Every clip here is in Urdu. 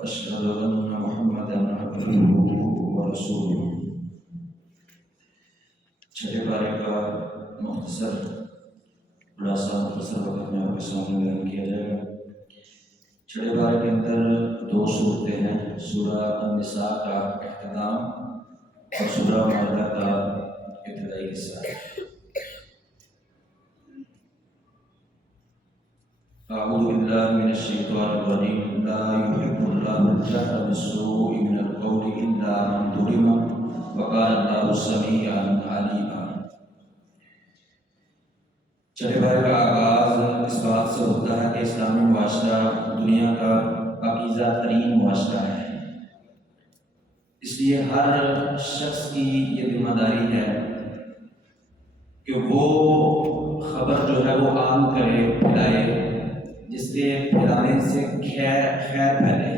وأشهد أن محمدا عبده ورسوله. چھٹے پارے کا مختصر خلاصہ مختصر وقت میں آپ کے سامنے بیان کیا جائے گا۔ چھٹے پارے کے اندر دو صورتیں ہیں، سورہ النساء کا اختتام اور سورہ مائدہ کا ابتدائی حصہ۔ اعوذ باللہ من الشیطان الرجیم، لا يحب اللہ الجہر بالسوء من القول الا من ظلم وکان اللہ سمیعا علیما۔ چھٹے پارے کا آغاز اس بات سے ہوتا ہے کہ اسلامی معاشرہ دنیا کا پاکیزہ ترین معاشرہ ہے، اس لیے ہر شخص کی یہ ذمہ داری ہے کہ وہ خبر جو ہے وہ عام کرے، پھیلائے، جس کے پھیلانے سے خیر پھیلے،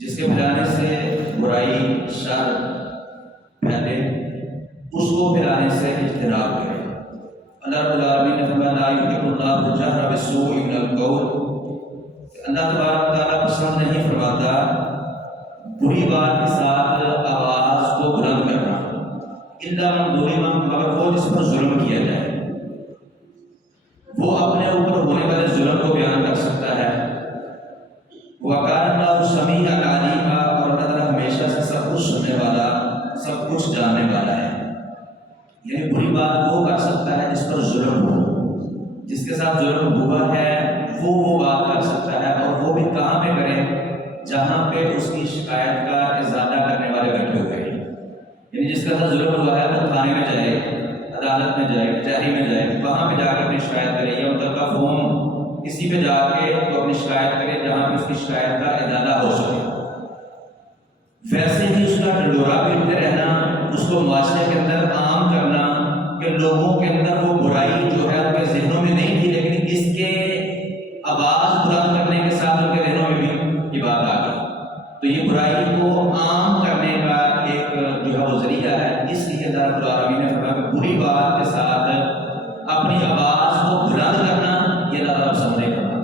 جس کے پھیلانے سے برائی شر پھیلے، اس کو پھیلانے سے اجتناب کرے۔ اللہ رب العالمین نے فرمایا لا یحب اللہ الجہر بالسوء من القول، اللہ تبارک و تعالیٰ پسند نہیں فرماتا بری بات کے ساتھ آواز کو بلند کرنا، الا من ظلم، مگر وہ جس پر ظلم کیا جائے، وہ اپنے اوپر ہونے والے ظلم کو بیان کر سکتا ہے۔ وَكَانَ اللَّهُ سَمِيعًا عَلِيمًا، اور اللہ تعالیٰ ہمیشہ سے سب کچھ سننے والا، سب کچھ جاننے والا ہے۔ یعنی بری بات وہ کر سکتا ہے جس پر ظلم ہو، جس کے ساتھ ظلم ہوا ہے وہ بات کر سکتا ہے، اور وہ بھی کہاں پہ کرے؟ جہاں پہ اس کی شکایت کا ازالہ کرنے والے بیٹھے ہوئے ہیں۔ یعنی جس کے ساتھ ظلم ہوا ہے وہ تھانے میں جائے، عدالت میں جائے، کچہری میں جائے، وہاں پہ جا کے اپنی شکایت کرے، یا متعلقہ فون کسی پہ جا کے تو اپنی شکایت کرے جہاں پہ اس کی شکایت کا ازالہ ہو سکے۔ ویسے ہی اس کا ڈنڈورا پیٹتے رہنا، اس کو معاشرے کے اندر عام کرنا کہ لوگوں کے اندر وہ برائی جو ہے ان کے ذہنوں میں نہیں تھی، لیکن اس کے آواز بلند کرنے کے ساتھ ان کے ذہنوں میں بھی یہ بات آ گئی، تو یہ برائی کو عام کرنے کا ایک جو ہے وہ ذریعہ ہے۔ اس لیے اللہ رب العالمین نے فرمایا کہ بری بات کے ساتھ اپنی آواز کو بلند کرنا یہ اللہ تعالیٰ پسند نہیں کرتا۔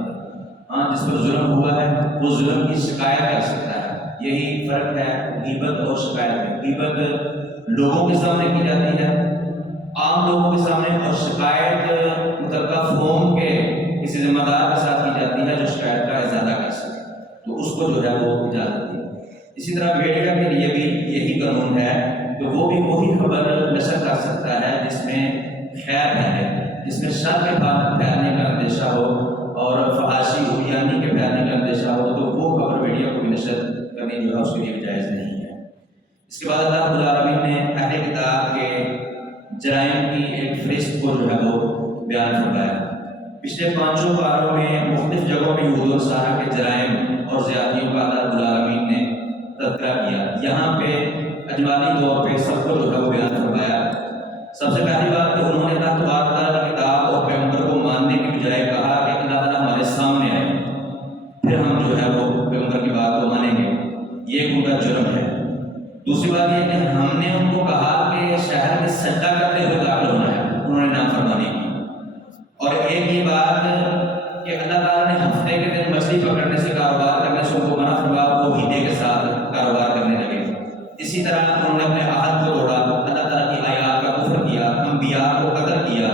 ہاں، جس پر ظلم ہوا ہے وہ ظلم کی شکایت کر سکتا ہے۔ یہی فرق ہے غیبت اور شکایت میں۔ غیبت لوگوں کے سامنے کی جاتی ہے، عام لوگوں کے سامنے، اور شکایت متعلقہ فون کے کسی ذمہ دار کے ساتھ کی جاتی ہے جو شکایت کا ازالہ کر سکے، تو اس کو جو ہے وہ اجازت دی۔ اسی طرح میڈیا کے لیے بھی یہی قانون ہے کہ وہ بھی وہی خبر نشر کر سکتا ہے جس میں خیر پھیلے، جس میں شر کے بعد پھیلنے کا اندیشہ ہو اور فحاشی ہو، یعنی کہ پھیلنے کا اندیشہ ہو، تو وہ خبر میڈیا کو بھی نشر کرنی جو ہے اس کے لیے جائز نہیں ہے۔ اس کے بعد اللہ رب العالمین نے اہل کتاب کے جرائم کی ایک فہرست کو جو ہے وہ بیان فرمایا۔ پچھلے 5 پاروں میں مختلف جگہوں میں یہود و نصارہ کے جرائم اور زیادتیوں کا اللہ رب العالمین نے تذکرہ کیا۔ یہاں پہ اجمالی طور پہ سب کو جو ہے وہ بیان فرمایا۔ سب سے پہلی بات کہ انہوں نے اللہ تبارک و تعالیٰ کی کتاب اور پیغمبر کو ماننے کی بجائے کہا کہ اللہ تعالیٰ ہمارے سامنے آئے، پھر ہم جو ہے وہ پیغمبر کی بات کو مانیں گے، یہ ایک ان کا جرم ہے۔ دوسری بات یہ کہ ہم نے ان کو کہا کہ شہر میں سجدہ کرتے ہوئے داخل ہونا ہے، انہوں نے نافرمانی کی۔ اور ایک یہ بات کہ اللہ تعالیٰ نے ہفتے کے دن مچھلی پکڑنے سے کاروبار کرنے سے ان کو منع فرمایا، وہ ہیلے کے ساتھ کاروبار کرنے لگے۔ اسی طرح انہوں نے اپنے عہد کو توڑا، اللہ تعالیٰ کی آیات کا کفر کیا، انبیاء کو قتل کیا،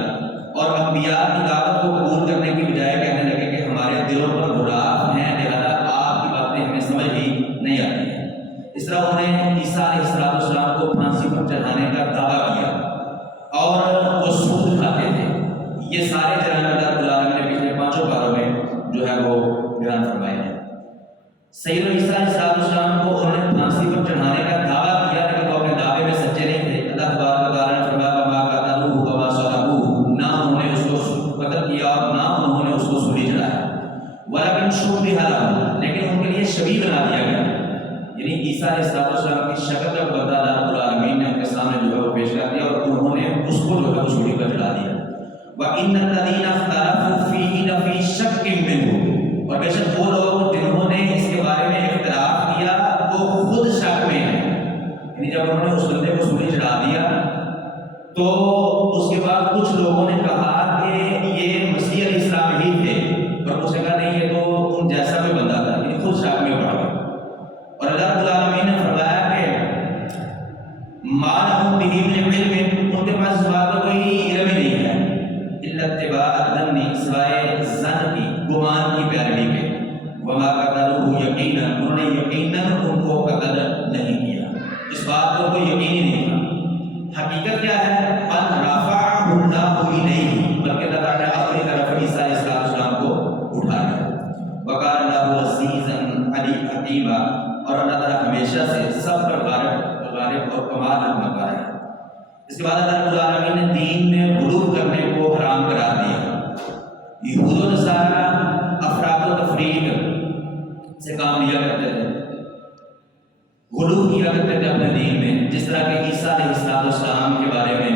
اور انبیاء کی دعوت کو قبول کرنے کی بجائے کہنے لگے کہ ہمارے دلوں پر غلاف ہیں، لہذا آپ کی باتیں ہمیں سمجھ ہی نہیں آتی ہیں۔ اس طرح انہوں نے عیسیٰ علیہ السلام کو پھانسی پر چڑھانے کا دعویٰ کیا، اور وہ سود کھاتے تھے۔ یہ سارے جرائم اللہ رب العالمین نے پچھلے 5 پاروں میں جو ہے وہ بیان فرمائے ہیں۔ سیدنا عیسیٰ علیہ السلام کو انہوں نے پھانسی پر چڑھانے کا دعویٰ کیا، لیکن وہ اپنے دعوے میں سچے نہیں تھے۔ اللہ تبارک و تعالیٰ نے فرمایا وما قتلوہ وما صلبوہ، نہ انہوں نے اس کو قتل کیا اور نہ انہوں نے اس کو سولی چڑھایا، ولکن شبہ لہم، لیکن ان کے لیے شبیہ بنا دیا گیا، یعنی عیسیٰ علیہ السلام کی شکل کا بدلہ اللہ رب العالمین نے ان کے سامنے جو ہے وہ پیش کر دیا، اور انہوں نے اس کو جو ہے وہ سولی پر چڑھا دیا۔ وَإِنَّ الَّذِينَ اخْتَلَفُوا فِيهِ لَفِي شَكٍّ مِّنْهُ، اور بے شک وہ لوگ جنہوں نے اس کے بارے میں اختلاف کیا وہ خود شک میں ہیں۔ یعنی جب انہوں نے اس بندے کو سولی چڑھا دیا تو اس کے بعد کچھ لوگوں نے کہا کہ یہ مسیح علیہ السلام ہی تھے، اور اس نے کہا نہیں، یہ تو ان جیسا کوئی بندہ تھا، یعنی خود شک میں پڑا۔ علم، ان کے پاس اس بات کا کوئی علم ہی نہیں ہے، الا اتباع الظن، سوائے ظن کی، گمان کی پیروی کے، وما قدرہ یقینا، انہوں نے یقیناً ان کو قدر نہیں کیا، اس بات کا کوئی یقین ہی نہیں تھا۔ حقیقت کیا ہے؟ بل رفعہ اللہ الیہ، بلکہ اللہ تعالیٰ نے اپنی طرف عیسیٰ علیہ السلام کو اٹھایا۔ وقال اللہ عزیزا حکیما، اور اللہ تعالیٰ ہمیشہ سے سب پر غالب اور کمال رکھنے والا ہے۔ اس کے بعد اللہ رب العالمین نے دین میں غلو کرنے کو حرام قرار دیا۔ یہود و نصارہ افراد و تفریق سے کام لیا کرتے تھے، غلو کیا کرتے تھے اپنے دین میں، جس طرح کہ عیسیٰ علیہ السلام کے بارے میں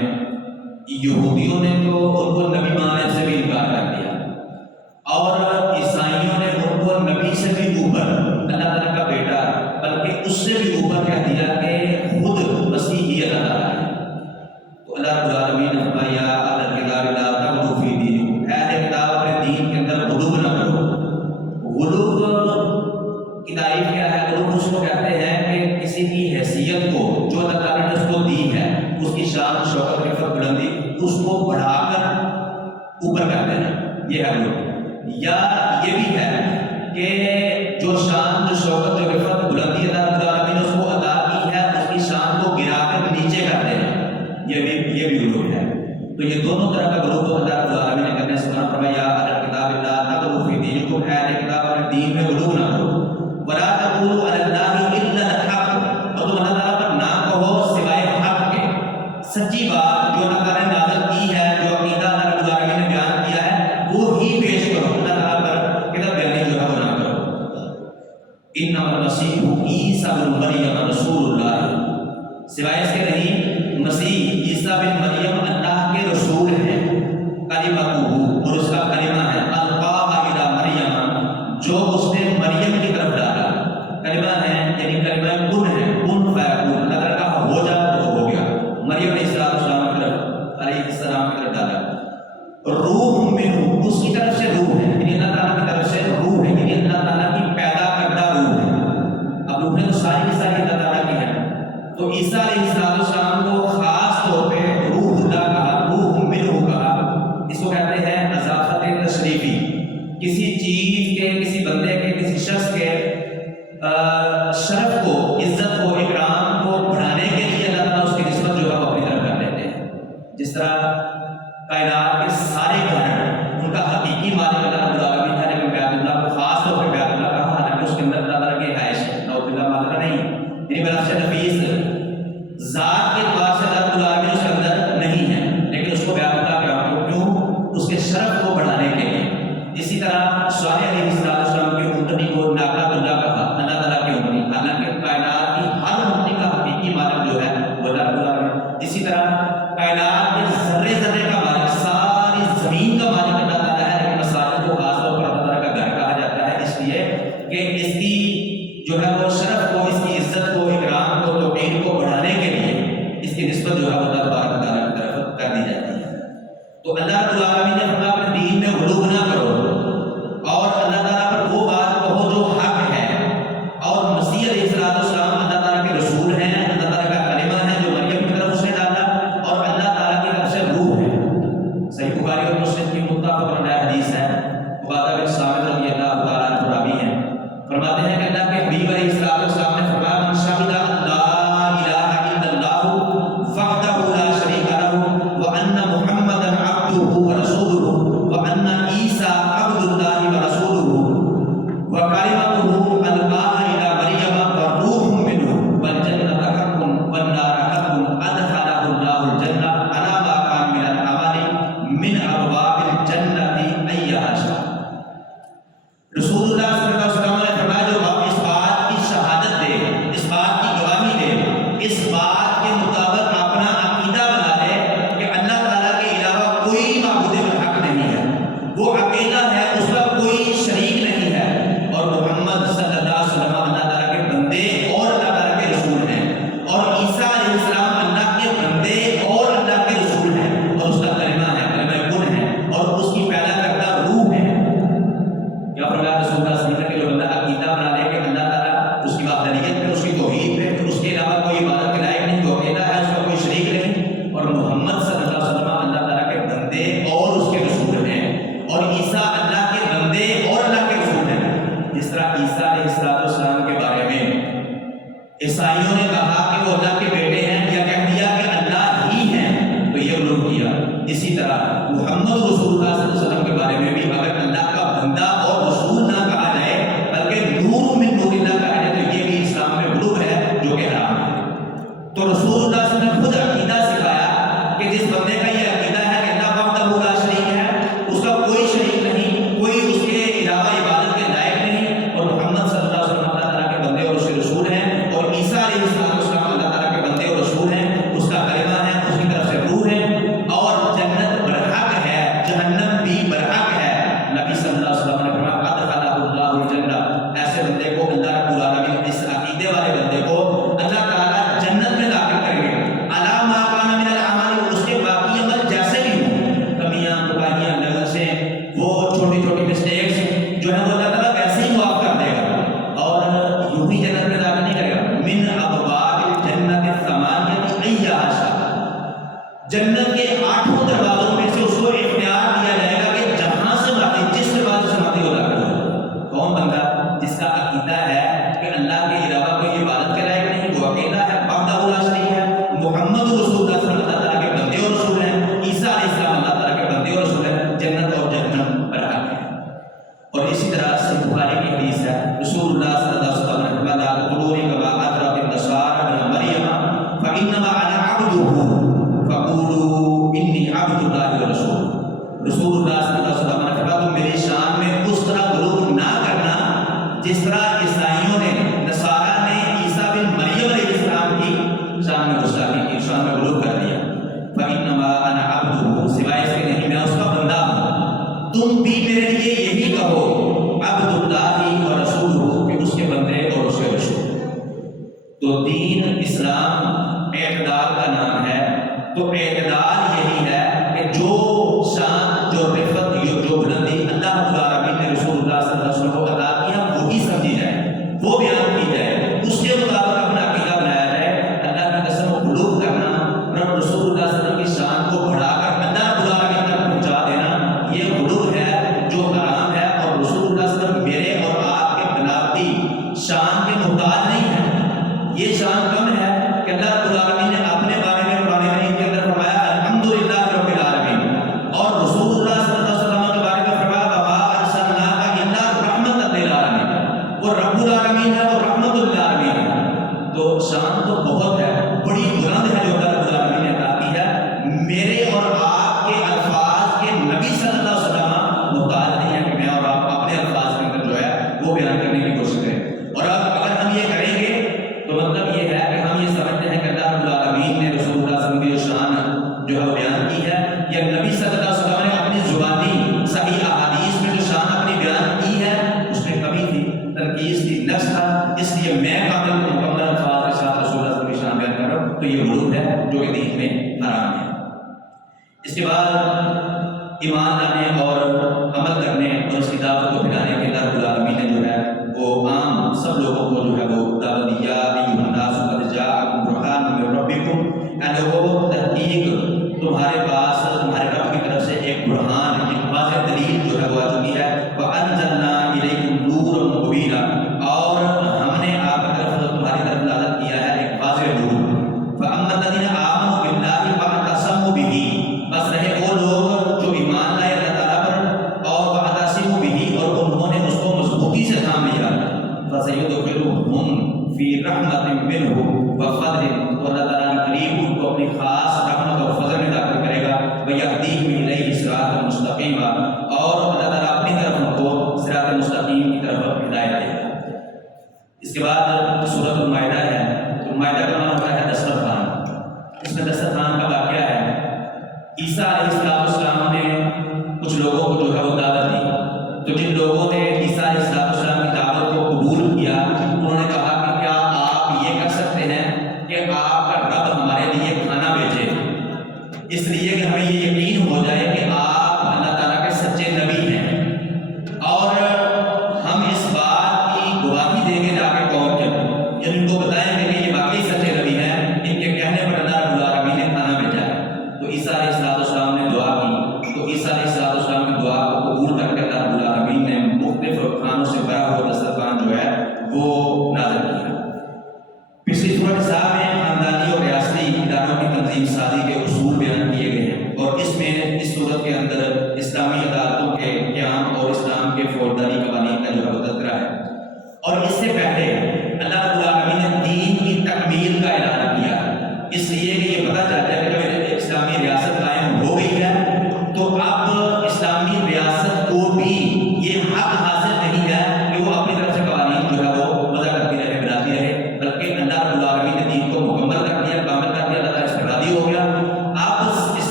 یہودیوں نے تو ان کو نبی ماننے سے بھی انکار کر دیا، اور عیسائیوں نے ان کو نبی سے بھی اوپر، اللہ تعالیٰ کا بیٹا، بلکہ اس سے بھی اوپر کہہ دیا کہ خود مسیح ہی اللہ تعالیٰ ہے۔ تو اللہ رب العالمین نے فرمایا اہل الکتاب لا تغلوا فی دینکم، اہل کتاب اپنے دین کے اندر غلو نہ کرو۔ غلو کی تعریف کیا ہے؟ غلو اس کو کہتے ہیں کہ کسی کی حیثیت کو جو اللہ تعالیٰ نے اس کو دی ہے، اس کی شان، شوکت، رفعت، بلندی، اس کو بڑھا کر اوپر کرتے ہیں، یہ ہے غلو۔ یا یہ بھی ہے کہ جو شان، جو شوکت، جو رفعت، بلندی اللہ رب العالمین نے اس کو عطا کی ہے، اس کی شان کو گرا کر نیچے کرتے ہیں، یہ بھی غلو ہے۔ تو یہ دونوں طرح کا غلو تو اللہ رب العالمین نے کرنے سے منع فرمایا اہل الکتاب لا تغلوا فی دینکم، اہل کتاب اپنے دین میں غلو نہ کرو، ولا تقولوا علی اللہ الا الحق، اور تم اللہ تعالیٰ پر نہ کہو سوائے حق کے، سچی بات جو اللہ تعالیٰ نے نازل کی ہے، جو عقیدہ اللہ رب العالمین نے بیان کیا ہے، وہ ہی پیش کرو، اللہ تعالیٰ پر کتاب بیانی جو ہے وہ نہ کرو۔ انما المسیح عیسیٰ بن مریم رسول اللہ، سوائے اس کے نہیں، مسیح عیسیٰ بن مریم اللہ کے رسول ہیں، کلمتہ، اور اس کا کلمہ ہے، القاها الی مریم، جو اس نے مریم کی طرف ڈالا، کلمہ ہے یعنی کلمہ کن ہے، کن فیکون، اللہ تعالیٰ کا ہو جا تو ہو گیا، مریم علیہ السلام کی طرف ڈالا، روح منہ، اس کی طرف سے روح ہے، یعنی اللہ تعالیٰ کی طرف سے روح ہے، یعنی اللہ تعالیٰ کی پیدا کردہ روح ہے۔ اب روحیں تو ساری کی ساری اللہ تعالیٰ کی ہیں، تو عیسیٰ علیہ السلام کو خاص طور پہ روح اللہ کہا، روح منہ کہا، اس کو کہتے ہیں اضافت تشریفی، کسی چیز کے، کسی بندے کے، کسی شخص کے شرف کو، عزت کو، اکرام کو بڑھانے کے لیے اللہ تعالیٰ اس کی نسبت جو ہے وہ اپنی طرف کر لیتے ہیں۔ جس طرح کائنات کے سارے گھر، ان کا حقیقی مالک اللہ رب العالمین ہے، لیکن بیت اللہ کو خاص طور پہ بیت اللہ کہا، حالانکہ اس کے اندر اللہ تعالیٰ کی رہائش ہے، نعوذ باللہ مالک نہیں، یعنی بنفس نفیس ذات کے اعتبار سے اللہ رب العالمین اس کے اندر نہیں ہے، لیکن اس کو بیت اللہ کہا، کیوں؟ اس کے شرف کو بڑھانے کے لیے۔ اسی طرح صالح علیہ السلام کی اونٹنی کو ناقۃ اللہ کہا، اللہ تعالیٰ کی اونٹنی، حالانکہ کائنات کی ہر اونٹنی کا حقیقی مالک جو ہے وہ اللہ رب العالمین۔ اسی طرح کائنات کے ذرے ذرے کا مالک، ساری زمین کا مالک اللہ تعالیٰ ہے، لیکن مساجد کو خاص طور پر اللہ تعالیٰ کا گھر کہا جاتا ہے، اس لیے کہ اس کی جو ہے وہ شرف کو، اس کی عزت کو، اکرام کو، توقیر کو بڑھانے کے لیے اس کی نسبت جو ہے وہ اللہ تبارک تعالیٰ کی طرف کر دی جاتی ہے۔ تو اللہ رب العالمین نے فرمایا اپنے دین میں غلو نہ کرو، اور اللہ تعالیٰ پر وہ بات کہو جو حق ہے، اور مسیح علیہ السلام اللہ تعالیٰ کے رسول ہیں، اللہ تعالیٰ کا کلمہ ہے جو مریم کی طرف اس نے ڈالا، اور اللہ تعالیٰ کی طرف سے روح ہے۔ صحیح بخاری اور مسلم کی متفق علیہ حدیث ہے، عبادہ بن صامت رضی اللہ تعالیٰ عنہ راوی ہیں، فرماتے ہیں کہ اللہ کے حبیب علیہ السلام نے فرمایا من شہد ان لا الہ الا اللہ وحدہ لا شریک لہ وان محمدا عبدہ ورسولہ وان عیسیٰ عبد اللہ ورسولہ وکلمتہ القاها الی مریم وروح منہ والجنۃ حق والنار حق ادخلہ اللہ الجنہ علی ما کان من العمل من ابواب الجنۃ ایہا اسی طرح محمد رسول اللہ صلی اللہ علیہ وسلم کے بارے میں بھی اگر اللہ کا بندہ اور رسول نہ کہا جائے بلکہ نور من نور اللہ کہا جائے تو یہ بھی اسلام میں غلو ہے جو کہ حرام ہے۔ تو رسول اللہ صلی اللہ علیہ وسلم نے خود عقیدہ سکھایا کہ جس بندے کا یہ عقیدہ ہے کہ اللہ وحدہ لا شریک ہے، اس کا کوئی شریک نہیں، کوئی اس کے علاوہ عبادت کے لائق نہیں، اور محمد صلی اللہ علیہ وسلم اللہ تعالیٰ کے بندے اور اس کے رسول ہیں، اور عیسیٰ علیہ السلام اللہ تعالیٰ کے بندے اور رسول ہیں، اس کا کلمہ ہے، اس کی طرف سے روح ہے، اور جنت برحق ہے، جہنم بھی برحق ہے۔ نبی صلی اللہ علیہ وسلم نے فرمایا ادخلہ اللہ الجنہ، ایسے بندے کو اللہ رب العالمین، اس عقیدے والے بندے کو اللہ تعالیٰ جنت میں داخل کریں گے، علی ما کان من الاعمال، اس کے باقی عمل جیسے بھی ہوں، کمیاں کوتاہیاں لغزشیں، وہ چھوٹی چھوٹی مسٹیکس جو ہے وہ اللہ تعالیٰ ویسے ہی معاف کر دے گا، اور یوں ہی جنت میں داخل نہیں کرے گا۔ من ابواب الجنت الثمانیہ ایہا شاء، جنت کے 8 دروازوں میں سے اس کو اختیار دیا جائے گا کہ جہاں سے مرضی، جس دروازے سے مرضی وہ داخل ہو۔ کون بندہ؟ جس کا عقیدہ ہے کہ اللہ کے علاوہ کوئی عبادت کے لائق نہیں، وہ اکیلا ہے، وحدہ لا شریک ہے، محمد رسول اللہ صلی اللہ تعالیٰ کے بندے اور رسول ہیں، عیسیٰ علیہ السلام اللہ تعالیٰ کے بندے اور رسول ہیں، جنت اور جہنم برحق ہے۔ اور اسی طرح سے بخاری کی حدیث ہے، رسول اللہ صلی اللہ علیہ وسلم نے فرمایا لا تقولوا كما أطرت النصارى ابن مريم فإنما أنا عبده فقولوا إني عبد الله ورسوله۔ رسول اللہ صلی اللہ علیہ وسلم نے فرمایا تم میری شان میں اس طرح غلو نہ کرنا جس طرح عیسائیوں نے، نصارہ نے عیسیٰ بن مریم علیہ السلام کی شان میں گستاخی کی، شان میں غلو کر دیا۔ فإنما أنا عبده، سوائے اس کے نہیں میں اس کا بندہ ہوں، تم بھی میرے لیے یہی کہو عبد اللہ و رسولہ، کہ اس کے بندے اور اس کے رسول۔ تو دین اسلام اعتدال کا نام ہے، تو اعتدال یہی ہے کہ جو شان، جو رفعت، جو بلندی اللہ رب العالمین نے رسول اللہ صلی اللہ علیہ وسلم کو عطا کیا وہی سمجھی جائے، وہ بیان کی جائے، اس کے مطابق اپنا عقیدہ بنایا جائے۔ اللہ کی قسم غلو کرنا اور رسول اللہ صلی اللہ علیہ وسلم کی شان کو بڑھا کر اللہ رب العالمین تک پہنچا دینا، یہ غلو ہے جو حرام ہے، اور رسول اللہ صلی اللہ علیہ وسلم میرے اور آپ کے بناوٹی شان کے محتاج نہیں ہے۔ یہ شان کم ہے کہ اللہ رب العالمین نے اپنے بارے میں قرآن کریم کے اندر فرمایا الحمدللہ رب العالمین، اور رسول اللہ صلی اللہ علیہ وسلم کے بارے میں فرمایا وما ارسلناک الا رحمۃ للعالمین، وہ رب العالمین ہے، وہ رحمت للعالمین ہے۔ تو شان تو بہت ہے، بڑی بلند ہے جو اللہ رب العالمین نے عطا کی ہے، میرے اور آپ کے الفاظ کے نبی صلی اللہ علیہ وسلم محتاج نہیں ہے کہ میں اور آپ اپنے الفاظ کے اندر جو ہے وہ بیان کرنے کی کوشش کریں۔ اور اگر ہم یہ کریں گے تو مطلب یہ ہے کہ ہم یہ سمجھتے ہیں کہ اللہ رب العالمین نے رسول اللہ صلی اللہ علیہ وسلم کی شان جو ہے وہ بیان کی ہے، یا نبی صلی اللہ علیہ وسلم نے اپنی زبانی صحیح احادیث میں جو شان اپنی بیان کی ہے اس میں کمی تھی، تنقیص تھی، نقص تھا، اس لیے میں کامل مکمل الفاظ کے ساتھ رسول اللہ صلی اللہ علیہ وسلم کی شان بیان کر رہا ہوں، تو یہ غلو ہے جو کہ دین میں حرام ہے۔ اس کے بعد ایمان لانے اور عمل کرنے اور اس کی دعوت کو پھیلانے کے اللہ رب العالمین نے جو ہے وہ عام سب لوگوں کو جو ہے وہ دعوت دیا، ایھا الناس قد جاءکم برہان من ربکم، اے لوگوں تحقیق تمہارے پاس تمہارے رب کی طرف سے ایک برہان، ایک واضح دلیل جو ہے وہ آ چکی ہے، وانزلنا الیکم نورا مبینا، اور ہم نے آپ کی طرف تمہاری طرف نازل کیا ہے ایک واضح نور۔ فاما الذین آمنوا باللہ واعتصموا بہ، بس رہے وہ لوگ جو ایمان لائے اللہ تعالیٰ پر اور واعتصموا بہ، اور انہوں نے اس کو مضبوطی سے تھام لیا، فسیدخلہم فی رحمت منہ وفضل، تو اللہ تعالیٰ نے قریب ان کو اپنی خاص رحمت اور فضل میں داخل کرے گا، ویہدیہم الیہ صراطا مستقیما، اور اللہ تعالیٰ اپنی طرف ان کو صراط مستقیم کی طرف ہدایت دے گا۔ اس کے بعد سورۃ المائدہ ہے، تو مائدہ کا معنی ہوتا ہے دسترخوان۔ اس میں دسترخوان کا واقعہ ہے، عیسیٰ علیہ السلام نے کچھ لوگوں کو جو ہے وہ دعوت دی، تو جن لوگوں نے عیسیٰ علیہ السلام کی دعوت کو قبول کیا انہوں نے کہا کہ کیا آپ یہ کر سکتے ہیں کہ آپ کا رب ہمارے لیے کھانا بھیجے، اس لیے کہ ہمیں یہ یقین ہو جائے کہ آپ اللہ تعالیٰ کے سچے نبی ہیں، اور ہم اس بات کی گواہی دیں گے جا کے قوم کے، یعنی ان کو بتائیں گے کہ یہ واقعی سچے نبی ہیں، ان کے کہنے پر اللہ رب العالمین نے کھانا بھیجا ہے۔ تو عیسیٰ علیہ السلام نے دعا کی، تو عیسیٰ علیہ السلام کی دعا کو قبول کر کے اللہ رب العالمین نے مختلف کھانوں سے بھرا ہوا دسترخوان جو ہے وہ نازل کیا۔ پچھلی صورت حساب میں خاندانی اور ریاستی اداروں کی تنظیم سازی کے اصول بیان کیے گئے ہیں، اور اس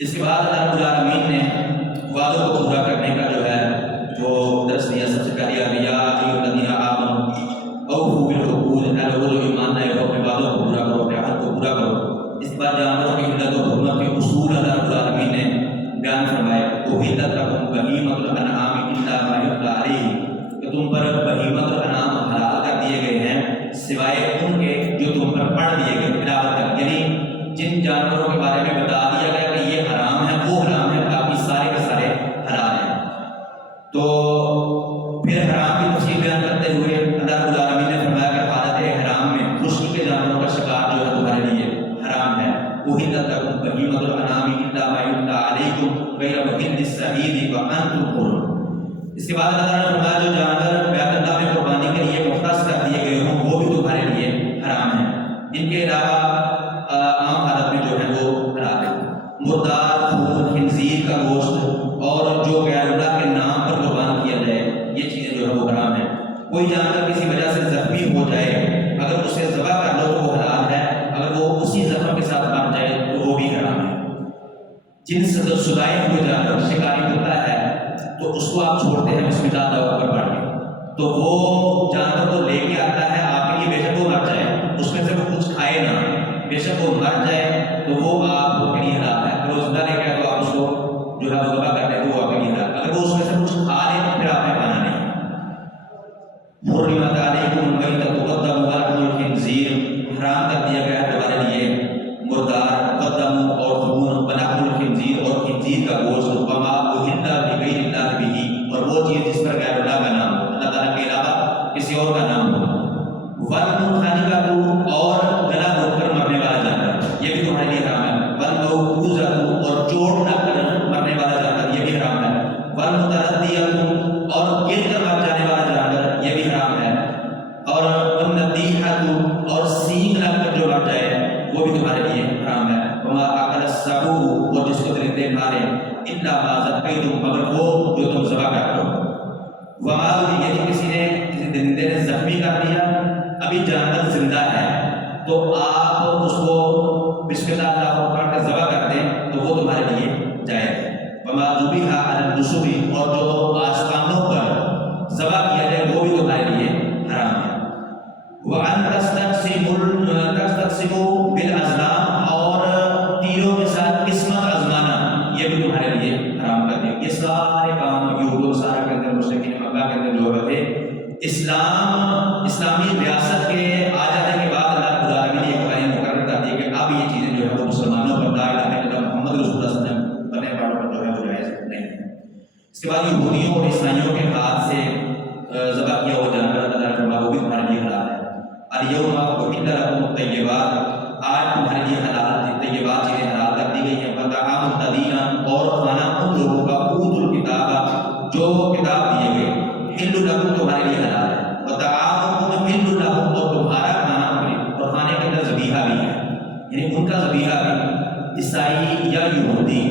اس کے بعد اللہ رب العالمین نے وعدوں کو پورا کرنے کا جو ہے وہ درس دیا. سب سے پہلے یا الذین آمنوا اوفوا بالعقود، اے لوگوں جو ایمان لائے ہو اپنے وعدوں کو پورا کرو، اپنے عہد کو پورا کرو. اس کے بعد جانوروں کی عدت و حرمت کے اصول اللہ رب العالمین نے بیان فرمائے. احلت لکم بہیمۃ الانعام الا ما یتلی علیہ، کہ تم پر بہیمۃ الانعام حلال کر دیے گئے ہیں سوائے ان کے جو تم پر پڑھ دیے گئے تلاوت کر، یعنی جن جانوروں کے بارے میں بتا دیا گیا کہ یہ حرام ہے وہ حرام ہے، باقی سارے کے سارے حلال ہیں. تو پھر حرام کی تفصیل بیان کرتے ہوئے اللہ رب العالمین نے فرمایا کہ حالت احرام میں خشکی کے جانوروں کا شکار جو ہے تمہارے لیے حرام ہے. احلت لکم بہیمۃ الانعام الا ما یتلی علیکم غیر محل الصید وانتم حرم. اس کے بعد اللہ تعالیٰ نے فرمایا جو جانور بیت اللہ میں قربانی کے لیے مختص کر دیے گئے ہوں وہ بھی تمہارے لیے حرام ہیں. ان کے علاوہ عام حالت میں جو ہے وہ حلال ہے. مردار، خون، خنزیر کا گوشت اور جو غیر اللہ کے نام پر قربان کیا جائے یہ چیزیں جو ہے وہ حرام ہیں. کوئی جانور کسی وجہ سے زخمی ہو جائے اگر اسے ذبح کر لو تو وہ حلال ہے، اگر وہ اسی زخم کے ساتھ مر جائے تو وہ بھی حرام ہے. جن سے سدائے ہوئے جانور شکاری ہوتا ہے تو اس کو آپ چھوڑتے ہیں بسم اللہ اللہ اکبر پڑھ کے، تو وہ جانور کو لے کے آتا ہے آپ کے لیے، بے شک وہ مر جائے اس میں سے وہ کچھ کھائے نہ، بے شک وہ مر جائے تو وہ آپ کے لیے حلال ہے. اگر وہ زندہ لے کے تو آپ اس کو جو ہے وہ ذبح کرتے ہیں تو وہ آپ کے لیے حلال ہے. اگر وہ اس میں سے کچھ کھا لے تو پھر آپ نے کھانا نہیں. حرمت علیکم المیتۃ والدم ولحم الخنزیر، حرام کر دیا گیا ہے تمہارے لیے مردار، قدم اور خون، ولحم الخنزیر اور خنزیر کا گوشت، وما اہل بغیر اللہ بہ، اور وہ چیز جس پر غیر اللہ کا نام ہو، اللہ تعالیٰ کے علاوہ کسی اور کا نام ہو. والمنخنقۃ، اور گلا گھونٹ کر مرنے والا جانور یہ بھی تمہارے لیے حرام ہے. والموقوذۃ، اور چوٹ لگ کر مرنے والا جانور یہ بھی حرام ہے. والمتردیۃ، اور گر کر مر جانے والا جانور یہ بھی حرام ہے. اور والنطیحۃ، اور سینگ لگ کر جو مر جائے وہ بھی تمہارے لیے حرام ہے. وما اکل السبع، اور جس کو درندے مارے، الا ما ذکیتم، مگر وہ جو تم ذبح کرتے ہو. وما یعنی کسی درندے نے زخمی کر دیا، ابھی جانور زندہ ہے تو آپ اس کو بسم اللہ اللہ اکبر کا ذبح کر دیں تو وہ تمہارے لیے جائز ہے. وما ذبح علی النصب، اور جو آستانوں پر ذبح کیا جائے وہ بھی تمہارے لیے حرام ہے. وَأَن تَسْتَقْسِمُوا بِالْأَزْلَامِ، اور تیروں کے ساتھ قسمت آزمانا یہ بھی تمہارے لیے حرام کر دیا. یہ سارے کام یہود و نصارہ کے اندر، مشرکین مکہ کے اندر جو تھے، اسلامی ریاست کے آ جانے کے بعد اللہ رب العالمین نے یہ قوانین مقرر کر دیے کہ اب یہ چیزیں جو ہے وہ مسلمانوں پر لا الہ الا اللہ محمد رسول اللہ صلی اللہ علیہ وسلم بننے والوں پر جو ہے وہ جائز نہیں ہے. اس کے بعد یہودیوں اور عیسائیوں کے ہاتھ سے ذبح کیا ہوا جانور اللہ تعالیٰ نے فرمایا وہ بھی تمہارے لیے حلال ہے. الیوم احل لکم الطیبات، آج تمہارے لیے حلال طیبات چیزیں حلال کر دی گئی ہیں. وطعام الذین، اور کھانا ان لوگوں کا اوتوا الکتاب جو کتاب دیے گئے، حل لکم تمہارے لیے حلال ہے. وطعامکم حل لہم، اور تمہارا کھانا اور کھانے کے اندر ذبیحہ بھی ہے، یعنی ان کا ذبیحہ بھی عیسائی یا یہودی،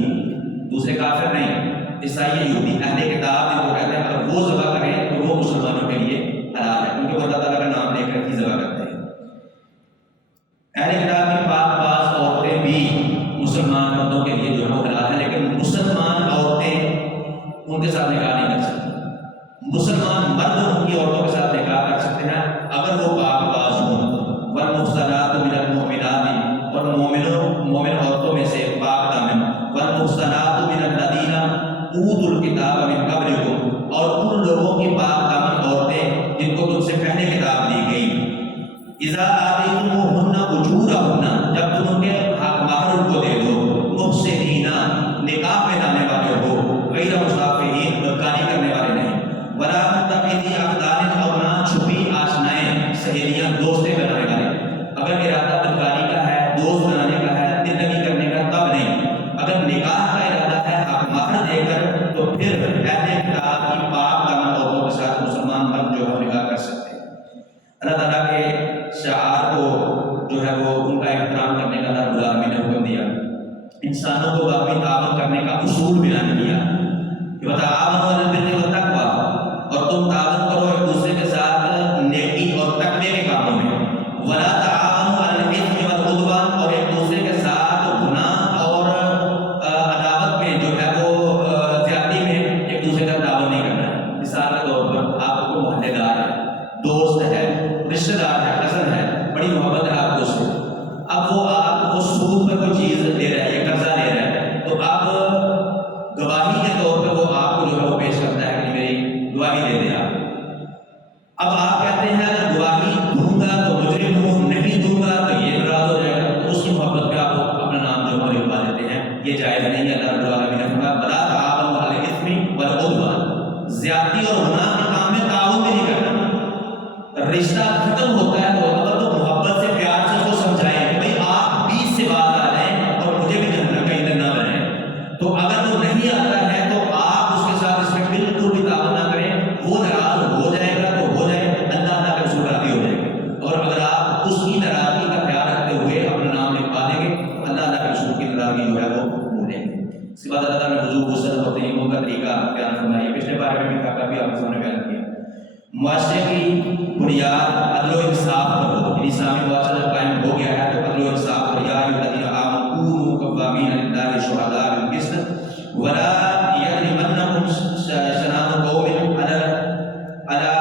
دوسرے کافر نہیں، عیسائی یا یہودی اہل کتاب جن کو کہتے ہیں، اگر وہ ذبح کریں تو وہ مسلمانوں کے لیے حلال ہے کیونکہ وہ اللہ تعالیٰ کا نام لے کر ہی ذبح کرتے ہیں. اہل کتاب کی پاک باز عورتیں بھی مسلمان مردوں کے لیے جو ہے وہ حلال ہے، لیکن مسلمان عورتیں ان کے ساتھ نکاح نہیں کر سکتی. مسلمان مرد ان کی عورتوں کے ساتھ نکاح کر سکتے ہیں اگر وہ پاک باز ہوں. والمحصنات من المؤمنات، اور مومن عورتوں میں سے پاک دامن. والمحصنات من الذین اوتوا الکتاب من قبلکم، اور ان لوگوں کی پاک دامن عورتیں جن کو تم سے پہلے کتاب دی گئی. اذا آتیتموہن اجورہن، جب تم ان کے مہر ان کو دے دو. محسنین، نکاح میں لانے والے ہو، غیر مسافحین، بدکاری کرنے والے نہیں. ولا متخذی اخدان، اور نہ چھپی آشنائیں، سہیلیاں، دوستیں بنانے والے. اگر ارادہ بدکاری کا ہے، دوست بنانے کا ہے، دللگی کرنے کا، تب نہیں. اگر نکاح کا ارادہ ہے آپ مہر دے کر تو پھر اہل کتاب کی پاک دامن عورتوں کے ساتھ مسلمان مرد جو ہے نکاح کر سکتے ہیں. اللہ تعالیٰ کے شعار کو جو ہے وہ ان کا احترام کرنے کا اللہ رب العالمین نے حکم دیا. انسانوں کو باقی تعاون کرنے کا اصول بیان کیا کہ وتعاونوا علی البر والتقوی، اور تم تعاون کرو ایک دوسرے کے ساتھ نیکی اور تقوی کے کاموں میں. ولا تعاونوا علی الاثم والعدوان، اور ایک دوسرے کے ساتھ گناہ اور یہ جائز نہیں ہے. اللہ رب العالمین نے فرمایا ولا تعاونوا علی الاثم والعدوان، زیادتی اور گناہ کے کام میں تعاون بھی نہیں کرنا. رشتہ ختم ہوتا ہے تو محبت سے پیار سے اس کو سمجھائیں کہ بھائی آپ بیچ سے بات آ جائیں اور مجھے بھی جنت کا ایندھن نہ بنیں. تو اگر وہ نہیں آتا ہے تو آپ اس کے ساتھ اس میں بالکل بھی تعاون نہ کریں. وہ ناراض ہو جائے گا تو ہو جائے، اللہ کے رسول راضی ہو جائے گا. اور اگر آپ اس کی ناراضگی کا خیال رکھتے ہوئے اپنا نام لکھوا دیں گے، اللہ کے رسول کی ناراضگی جو ہے وہ بھولیں گے. اس کے بعد اللہ تعالیٰ نے وضو غسل اور تیمم کا طریقہ بیان فرمایا. پچھلے بارے میں بھی کہا بھی آپ کے سامنے بیان کیا. معاشرے کی بنیاد عدل و انصاف پر ہو، یعنی اسلامی معاشرہ جب قائم ہو گیا ہے تو عدل و انصاف پر یا الذین آمنوا کونوا قوامین للہ شہداء بالقسط ولا یجرمنکم شنآن قوم علی الا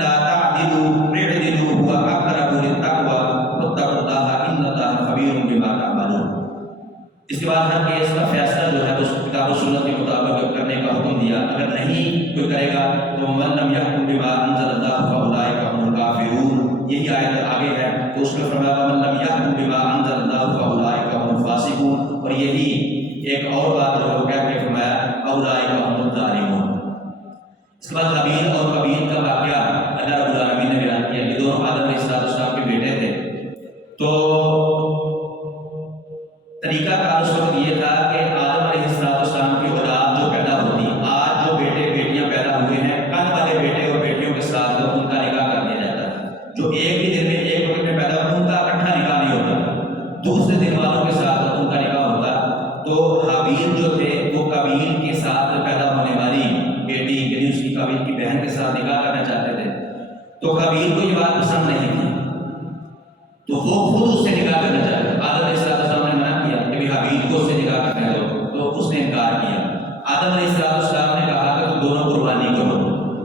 تعدلوا اعدلوا هو اقرب للتقوی واتقوا اللہ ان اللہ خبیر بما تعملون. اس کے بعد ہر کیس کا فیصلہ جو ہے اس کتاب و سنت کے مطابق کرنے کا حکم دیا. اگر نہیں کوئی کرے گا تو من لم یحکم بما انزل اللہ فاولئک هم الکافرون. یہی آیت آگے ہے تو اس میں فرمایا من لم یحکم بما انزل اللہ فاولئک هم الفاسقون. اور یہی ایک اور بات جو ہے کہ فرمایا اولئک هم الظالمون. اس کے بعد حابیل اور قابیل کا واقعہ اللہ رب العالمین نے بیان کیا. یہ دونوں آدم علیہ السلام کے بیٹے تھے. تو طریقہ کار اس وقت یہ تھا کہ آدم علیہ السلام کی اولاد جو پیدا ہوتی، آج جو بیٹے بیٹیاں پیدا ہوئے ہیں کل والے بیٹے اور بیٹیوں کے ساتھ ان کا نکاح کر دیا جاتا ہے. جو ایک ہی دن میں ایک وقت میں پیدا ہوئے ان کا اکٹھا نکاح نہیں ہوتا، دوسرے دن والوں کے ساتھ ان کا نکاح ہوتا. تو حابیل جو تھے وہ قابیل کے ساتھ پیدا ہونے والی بیٹی یعنی اس کی قابیل کی بہن کے ساتھ نکاح کرنا چاہتے تھے. تو قابیل کو یہ بات پسند نہیں تھی تو وہ خود اس سے نکاح کرنا چاہتے. آدم علیہ السلام نے منع کیا کہ حابیل کو اس سے نکاح کرنے دو تو اس نے انکار کیا. آدم علیہ السلام نے کہا کہ تم دونوں قربانی کرو.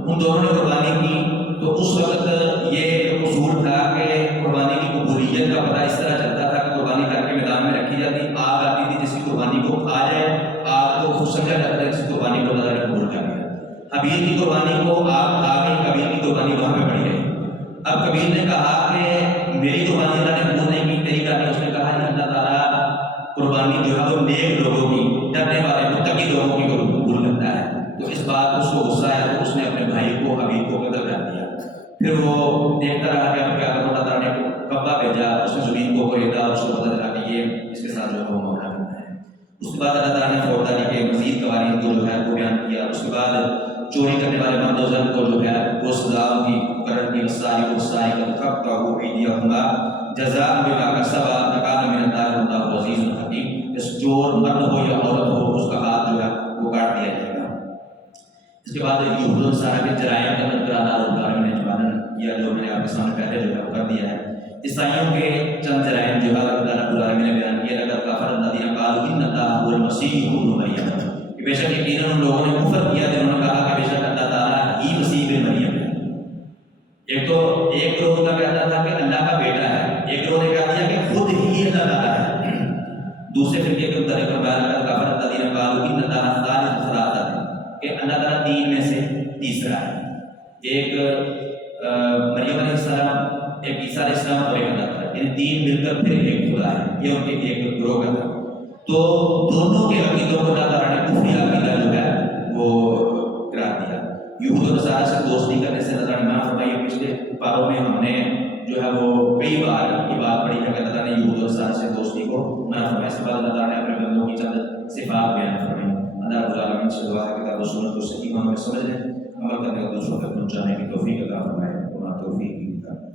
ان دونوں نے قربانی کی. تو اس وقت یہ اصول تھا کہ قربانی کی قبولیت کا پتہ اس طرح چلتا تھا کہ قربانی کر کے میدان میں رکھی جاتی، آگ آتی تھی جس کی قربانی کو کھا جائے، آگ کو خود سمجھا جاتا ہے اس قربانی کو اللہ نے قبول کر لیا. حابیل کی قربانی کو آگ کھا گئی، قابیل کی قربانی وہاں پہ بڑھ گئی. اب قابیل نے کہا کہ میری قربانی اللہ نے قبول نہیں کی، تیری کرنی. اس نے کہا کہ اللہ تعالیٰ قربانی جو ہے وہ نیک لوگوں کی، ڈرنے والے متقی لوگوں کی قبول کرتا ہے. تو اس بات اس کو غصہ آیا تو اس نے اپنے بھائی کو حابیل کو قتل کر دیا. پھر وہ دیکھتا رہا کہ اب کیا کرنا. اللہ تعالیٰ نے کعبہ بھیجا، اس نے زمین کو خریدا اور اس کو پتہ چلا کہ یہ اس کے ساتھ جو ہے وہ معاملہ کرنا ہے. اس کے بعد اللہ تعالیٰ نے فوجداری کے مزید قوانین کو جو ہے وہ بیان کیا. اس کے بعد چوری کرنے والے مرد و زن کو جو ہے وہ سزا کی مقرر کی. والسارق والسارقۃ فاقطعوا ایدیہما جزاء بما کسبا نکالا من اللہ واللہ عزیز حکیم. اس چور مرد ہو یا عورت ہو اس کا ہاتھ جو ہے وہ کاٹ دیا جائے گا. اس کے بعد یہود و نصارہ کے جرائم کا تذکرہ اللہ رب العالمین نے بیان کیا جو میں نے آپ کے سامنے پہلے جو ہے وہ کر دیا ہے. عیسائیوں کے چند جرائم جو ہے اللہ رب العالمین نے بیان کیا. لقد کفر الذین قالوا ان اللہ هو المسیح ابن مریم. کہ بے شک یقیناً ان لوگوں نے کفر کیا جنہوں نے کہا کہ بے شک اللہ تعالیٰ ہی مسیح ابن مریم ہے. ایک گروہ کا کہتا تھا کہ اللہ کا بیٹا ہے، ایک گروہ نے کہا دیا کہ خود ہی اللہ تعالیٰ ہے. دوسرے فرقے کے متعلق فرمایا لقد کفر الذین قالوا ان اللہ ثالث ثلاثہ ہے کہ اللہ تعالیٰ تین میں سے تیسرا ہے. ایک مریم علیہ السلام، ایک عیسیٰ علیہ السلام اور ایک اللہ تعالیٰ، یعنی تین مل کر پھر ایک خدا ہے. یہ ان کے ایک گروہ کا تھا. تو دونوں کے عقیدوں کو اللہ تعالیٰ نے کفری عقیدہ جو ہے وہ قرار دیا. یہود و نصارہ سے دوستی کرنے سے اللہ تعالیٰ نے منع فرمائی. پچھلے پاروں میں ہم نے جو ہے وہ کئی بار یہ بات پڑھی ہے کہ اللہ تعالیٰ نے یہود و نصارہ سے دوستی کو منع فرمایا. اس کے بعد اللہ تعالیٰ نے اپنے بندوں کی چند صفات بیان فرمائی. اللہ رب العالمین سے دعا ہے کہ کتاب و سنت کو صحیح معنوں میں سمجھ لیں، عمل کرنے اور دوسروں تک پہنچانے کی توفیق عطا فرمائے. وما توفیقی الا باللہ.